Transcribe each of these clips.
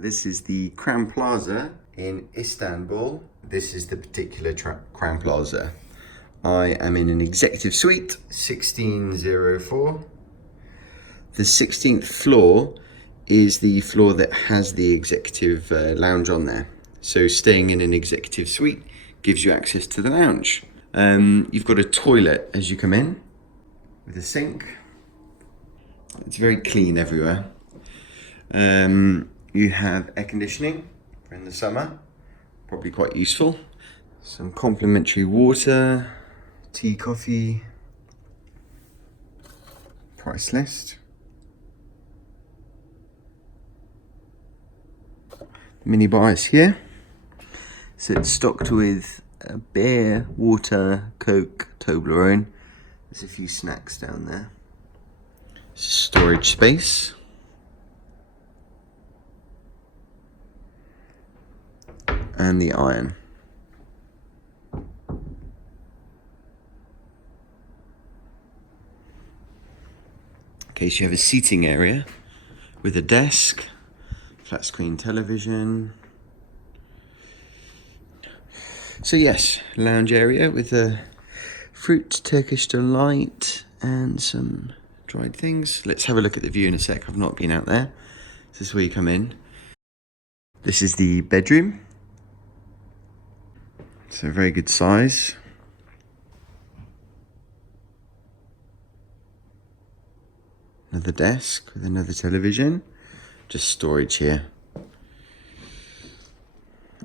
This is the Crowne Plaza in Istanbul. This is the particular Crowne Plaza. I am in an executive suite, 1604. The 16th floor is the floor that has the executive lounge on there. So staying in an executive suite gives you access to the lounge. You've got a toilet as you come in with a sink. It's very clean everywhere. You have air conditioning for in the summer, probably quite useful. Some complimentary water, tea, coffee, price list. Mini bar is here. So it's stocked with beer, water, Coke, Toblerone. There's a few snacks down there. Storage space. And the iron. Okay, so you have a seating area with a desk, flat screen television. So yes, lounge area with a fruit Turkish delight and some dried things. Let's have a look at the view in a sec. I've not been out there. This is where you come in. This is the bedroom. So very good size. Another desk with another television. Just storage here.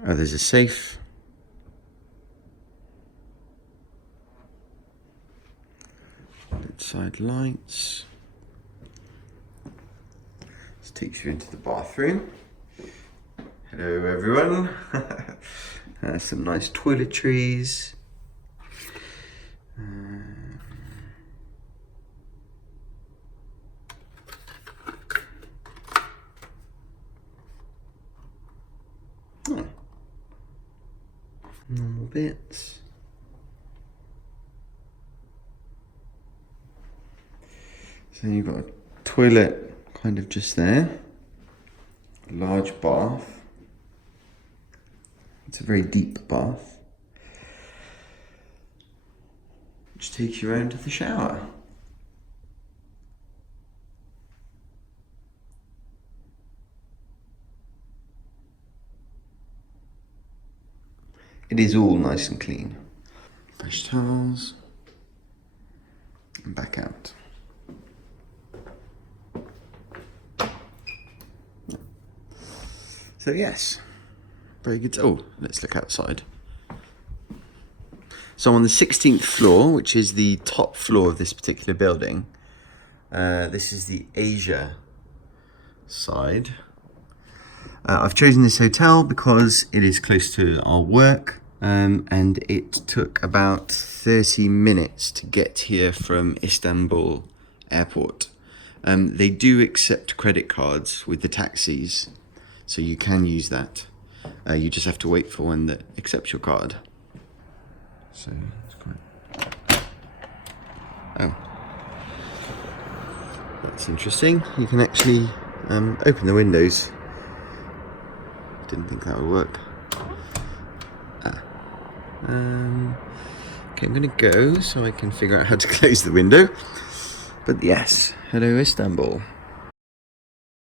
Oh, there's a safe. Side lights. This takes you into the bathroom. Hello everyone. Some nice toiletries. Normal bits. So you've got a toilet kind of just there. A large bath. It's a very deep bath. Which takes you around to the shower. It is all nice and clean. Fresh towels. And back out. So yes, very good. Oh, let's look outside. So on the 16th floor, which is the top floor of this particular building, this is the Asia side. I've chosen this hotel because it is close to our work, and it took about 30 minutes to get here from Istanbul airport. They do accept credit cards with the taxis. So you can use that. You just have to wait for one that accepts your card. So it's quite... Oh. That's interesting. You can actually open the windows. Didn't think that would work. Okay, I'm gonna go so I can figure out how to close the window. But yes, hello Istanbul.